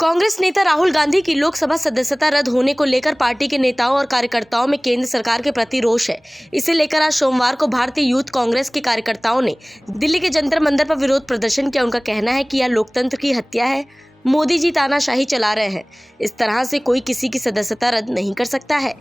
कांग्रेस नेता राहुल गांधी की लोकसभा सदस्यता रद्द होने को लेकर पार्टी के नेताओं और कार्यकर्ताओं में केंद्र सरकार के प्रति रोष है। इसे लेकर आज सोमवार को भारतीय यूथ कांग्रेस के कार्यकर्ताओं ने दिल्ली के जंतर मंदिर पर विरोध प्रदर्शन किया। उनका कहना है कि यह लोकतंत्र की हत्या है। मोदी जी तानाशाही चला रहे हैं। इस तरह से कोई किसी की सदस्यता रद्द नहीं कर सकता है,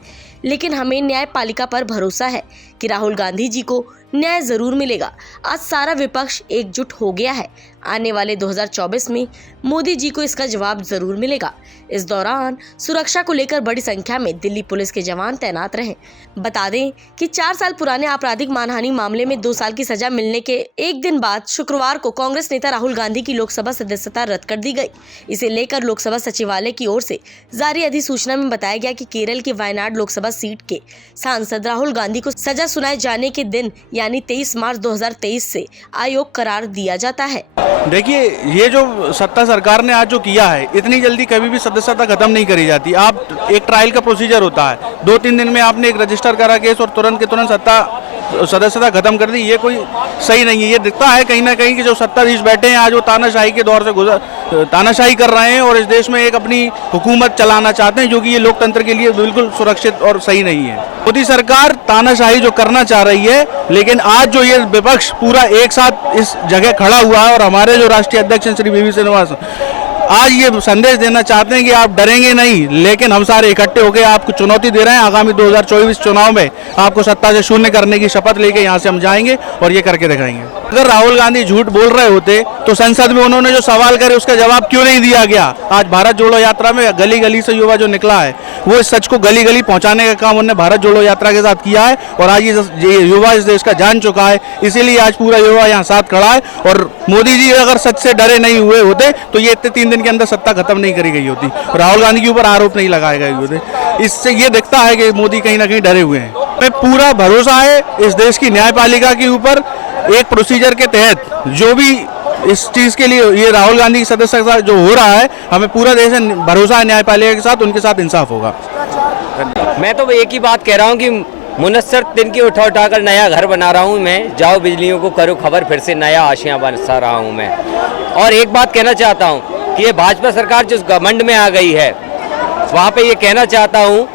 लेकिन हमें न्यायपालिका पर भरोसा है कि राहुल गांधी जी को न्याय जरूर मिलेगा। आज सारा विपक्ष एकजुट हो गया है। आने वाले 2024 में मोदी जी को इसका जवाब जरूर मिलेगा। इस दौरान सुरक्षा को लेकर बड़ी संख्या में दिल्ली पुलिस के जवान तैनात रहे। बता दें कि 4 साल पुराने आपराधिक मानहानि मामले में 2 साल की सजा मिलने के एक दिन बाद शुक्रवार को कांग्रेस नेता राहुल गांधी की लोकसभा सदस्यता रद्द कर दी गई। इसे लेकर लोकसभा सचिवालय की ओर से जारी अधिसूचना में बताया गया कि केरल के वायनाड लोकसभा सीट के सांसद राहुल गांधी को सजा सुनाए जाने के दिन यानी 23 मार्च 2023 से अयोग्य करार दिया जाता है। देखिए, ये जो सत्ता सरकार ने आज जो किया है, इतनी जल्दी कभी भी सदस्यता खत्म नहीं करी जाती। आप एक ट्रायल का प्रोसीजर होता है, 2-3 दिन में आपने एक रजिस्टर करा केस और तुरंत के तुरंत सदस्यता खत्म कर दी। ये कोई सही नहीं है। ये दिखता है कहीं ना कहीं कि जो सत्ताधीश बैठे हैं आज वो तानाशाही के दौर से तानाशाही कर रहे हैं और इस देश में एक अपनी हुकूमत चलाना चाहते हैं, जो कि ये लोकतंत्र के लिए बिल्कुल सुरक्षित और सही नहीं है। मोदी सरकार तानाशाही जो करना चाह रही है, लेकिन आज जो ये विपक्ष पूरा एक साथ इस जगह खड़ा हुआ है और हमारे जो राष्ट्रीय अध्यक्ष हैं श्री वी श्रीनिवास आज ये संदेश देना चाहते हैं कि आप डरेंगे नहीं, लेकिन हम सारे इकट्ठे होकर आपको चुनौती दे रहे हैं। आगामी 2024 चुनाव में आपको सत्ता से शून्य करने की शपथ लेके यहाँ से हम जाएंगे और ये करके दिखाएंगे। अगर राहुल गांधी झूठ बोल रहे होते तो संसद में उन्होंने जो सवाल करे उसका जवाब क्यों नहीं दिया गया। आज भारत जोड़ो यात्रा में गली गली से युवा जो निकला है, वो इस सच को गली गली पहुंचाने का काम उन्होंने भारत जोड़ो यात्रा के साथ किया है और आज ये युवा इस देश का जान चुका है। इसीलिए आज पूरा युवा यहाँ साथ खड़ा है और मोदी जी अगर सच से डरे नहीं हुए होते तो ये इतने 3 दिन के अंदर सत्ता खत्म नहीं करी गई होती और राहुल गांधी के ऊपर आरोप नहीं लगाए गए होते। इससे ये दिखता है कि मोदी कहीं ना कहीं डरे हुए हैं। हमें पूरा भरोसा है इस देश की न्यायपालिका के ऊपर। एक प्रोसीजर के तहत जो भी इस चीज के लिए ये राहुल गांधी की सदस्यता जो हो रहा है, हमें पूरा देश भरोसा है न्यायपालिका के साथ, उनके साथ इंसाफ होगा। मैं तो एक ही बात कह रहा हूँ कि मुनस्सर दिन की उठाकर नया घर बना रहा हूँ मैं। जाओ बिजलियों को करो खबर, फिर से नया आशियाँ बरसा रहा हूँ मैं। और एक बात कहना चाहता हूँ कि ये भाजपा सरकार जिस घमंड में आ गई है, वहाँ पे ये कहना चाहता हूँ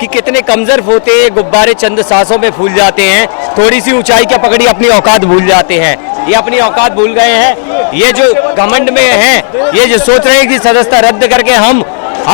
कि कितने कमजोर होते हैं। गुब्बारे चंद सांसों में फूल जाते हैं, थोड़ी सी ऊंचाई क्या पकड़ी अपनी औकात भूल जाते हैं। ये अपनी औकात भूल गए हैं। ये जो घमंड में हैं, ये जो सोच रहे हैं कि सदस्यता रद्द करके हम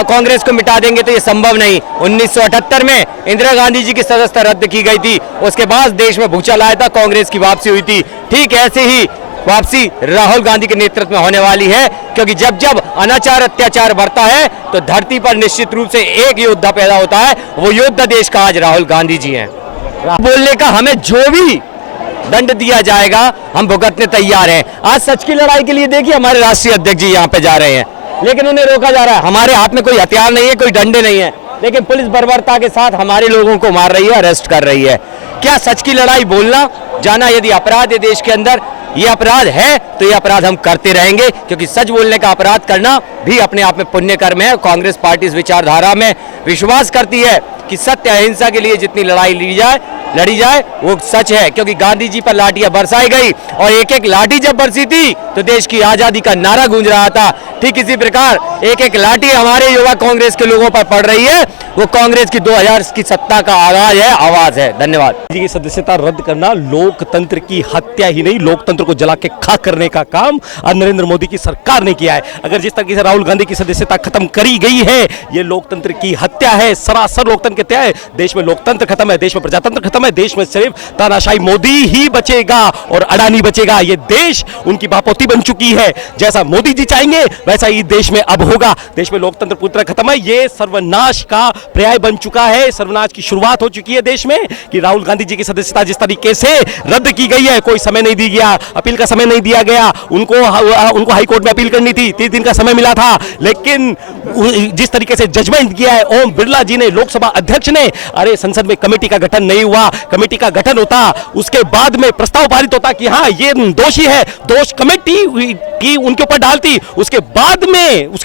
कांग्रेस को मिटा देंगे, तो ये संभव नहीं। 1978 में इंदिरा गांधी जी की सदस्यता रद्द की गई थी, उसके बाद देश में भूचाल आया था, कांग्रेस की वापसी हुई थी। ठीक ऐसे ही वापसी राहुल गांधी के नेतृत्व में होने वाली है, क्योंकि जब जब अनाचार अत्याचार बढ़ता है तो धरती पर निश्चित रूप से एक योद्धा पैदा होता है। वो योद्धा देश का आज राहुल गांधी जी हैं। बोलने का हमें जो भी दंड दिया जाएगा हम भुगतने तैयार हैं। आज सच की लड़ाई के लिए देखिए हमारे राष्ट्रीय अध्यक्ष जी यहाँ पे जा रहे हैं, लेकिन उन्हें रोका जा रहा है। हमारे हाथ में कोई हथियार नहीं है, कोई डंडे नहीं है, लेकिन पुलिस बर्बरता के साथ हमारे लोगों को मार रही है, अरेस्ट कर रही है। क्या सच की लड़ाई बोलना जाना यदि अपराध है देश के अंदर, ये अपराध है, तो ये अपराध हम करते रहेंगे, क्योंकि सच बोलने का अपराध करना भी अपने आप में पुण्य कर्म है। कांग्रेस पार्टी इस विचारधारा में विश्वास करती है कि सत्य अहिंसा के लिए जितनी लड़ाई लड़ी जाए वो सच है, क्योंकि गांधी जी पर लाठियां बरसाई गई और एक एक लाठी जब बरसी थी तो देश की आजादी का नारा गूंज रहा था। ठीक इसी प्रकार एक एक लाठी हमारे युवा कांग्रेस के लोगों पर पड़ रही है। वो कांग्रेस की 2000 की सत्ता का आगाज है, आवाज है। धन्यवाद। जी की सदस्यता रद्द करना लोकतंत्र की हत्या ही नहीं, लोकतंत्र को जला के खाक करने का काम आज नरेंद्र मोदी की सरकार ने किया है। अगर जिस तरीके से राहुल गांधी की सदस्यता खत्म करी गई है, ये लोकतंत्र की हत्या है, सरासर लोकतंत्र की हत्या है। देश में लोकतंत्र खत्म है, देश में प्रजातंत्र खत्म है, देश में सिर्फ तानाशाही मोदी ही बचेगा और अडानी बचेगा। ये देश उनकी बापोती बन चुकी है। जैसा मोदी जी चाहेंगे वैसा ही देश में अब होगा। देश में लोकतंत्र पूरी तरह खत्म है। ये सर्वनाश का पर्याय बन चुका है। सर्वनाश की शुरुआत हो चुकी है देश में कि राहुल गांधी जी की सदस्यता जिस तरीके से रद्द की गई है, कोई समय नहीं दिया गया, अपील का समय नहीं दिया गया। उनको हाई कोर्ट में अपील करनी थी, 30 दिन का समय मिला था, लेकिन जिस तरीके से जजमेंट किया है ओम बिरला जी ने, लोकसभा अध्यक्ष ने, अरे संसद में कमेटी का गठन नहीं हुआ, कमेटी का गठन होता, उसके बाद में प्रस्ताव पारित होता कि हाँ ये दोषी है, दोष कमेटी की उनके ऊपर डालती, उसके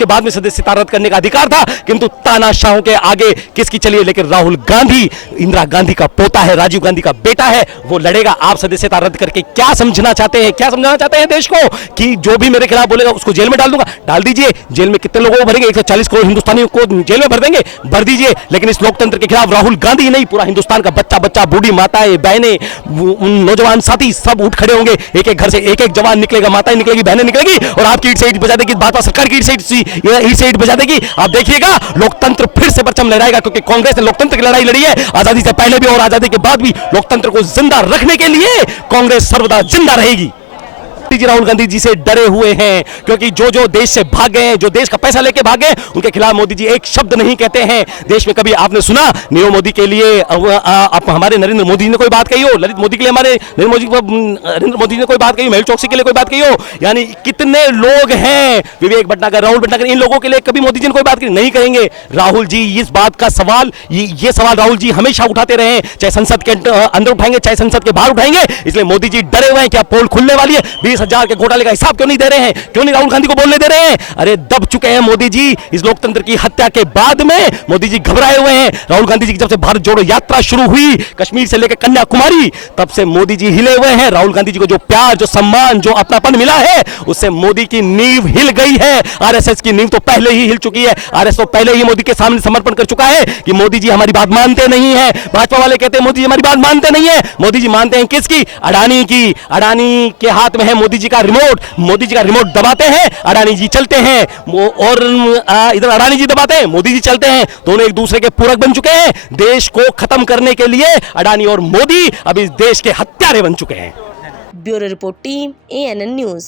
बाद में सदस्यता रद्द करने का अधिकार था। किंतु तानाशाहों के आगे किसकी चलिए, लेकिन राहुल गांधी इंदिरा गांधी का पोता है, राजीव गांधी का बेटा है, वो लड़ेगा। आप सदस्यता रद्द करके क्या समझना चाहते हैं, क्या समझाना चाहते हैं देश को कि जो भी मेरे खिलाफ बोलेगा उसको जेल में डाल दूंगा? डाल दीजिए। जेल में कितने लोगों को भरेंगे? 140 करोड़ हिंदुस्तानियों को जेल में भर देंगे, भर दीजिए। लेकिन इस लोकतंत्र के खिलाफ राहुल गांधी ही नहीं, पूरा हिंदुस्तान का बच्चा बच्चा, बूढ़ी माताएं, बहनें, नौजवान साथी सब उठ खड़े होंगे। एक एक घर से एक एक जवान निकलेगा, माताएं निकलेगी, बहनें निकलेगी और आपकी ईट से ईट बजा देगी, भाजपा सरकार की ईट से ईट बजा देगी। आप देखिएगा लोकतंत्र फिर से परचम लहराएगा, क्योंकि कांग्रेस ने लोकतंत्र की लड़ाई लड़ी है आजादी से पहले भी और आजादी के बाद भी। लोकतंत्र को जिंदा रखने के लिए कांग्रेस सर्वदा जिंदा रहेगी। राहुल गांधी जी से डरे हुए हैं, क्योंकि जो देश से भाग गए, जो देश का पैसा लेके भागे, उनके खिलाफ मोदी जी एक शब्द नहीं कहते हैं। देश में कभी आपने सुना नीरव मोदी के लिए हमारे नरेंद्र मोदी ने कोई बात कही हो? ललित मोदी के लिए हमारे नरेंद्र मोदी ने कोई बात कही हो? मेहुल चौकसी के लिए कोई बात कही हो? यानी कितने लोग हैं, विवेक भटनागर, राहुल भटनागर, इन लोगों के लिए कभी मोदी जी ने कोई बात की नहीं करेंगे। राहुल जी इस बात का सवाल, ये सवाल राहुल जी हमेशा उठाते रहे, चाहे संसद के अंदर उठाएंगे, चाहे संसद के बाहर उठाएंगे। इसलिए मोदी जी डरे हुए हैं, क्या पोल खुलने वाली है? 20,000 के घोटाले का हिसाब क्यों नहीं दे रहे हैं? क्यों नहीं राहुल गांधी को बोलने दे रहे हैं? अरे दब चुके हैं मोदी जी। इस लोकतंत्र की हत्या के बाद में मोदी जी घबराए हुए हैं। राहुल गांधी जी की जब से भारत जोड़ो यात्रा शुरू हुई, कश्मीर से लेकर कन्याकुमारी, तब से मोदी जी हिले हुए हैं। राहुल गांधी जी को जो प्यार, जो सम्मान, जो अपनापन मिला है, उससे मोदी की नींव हिल गई है। आरएसएस की नींव तो पहले ही हिल चुकी है। आरएसएस तो पहले ही मोदी के सामने समर्पण कर चुका है कि मोदी जी हमारी बात मानते नहीं है। भाजपा वाले कहते हैं मोदी जी हमारी बात मानते नहीं है। मोदी जी मानते हैं किसकी? अडानी की। अडानी के हाथ में है मोदी जी का रिमोट। मोदी जी का रिमोट दबाते हैं, अडानी जी चलते हैं, और इधर अडानी जी दबाते हैं, मोदी जी चलते हैं। दोनों एक दूसरे के पूरक बन चुके हैं। देश को खत्म करने के लिए अडानी और मोदी अब इस देश के हत्यारे बन चुके हैं। Bureau report team ANN news.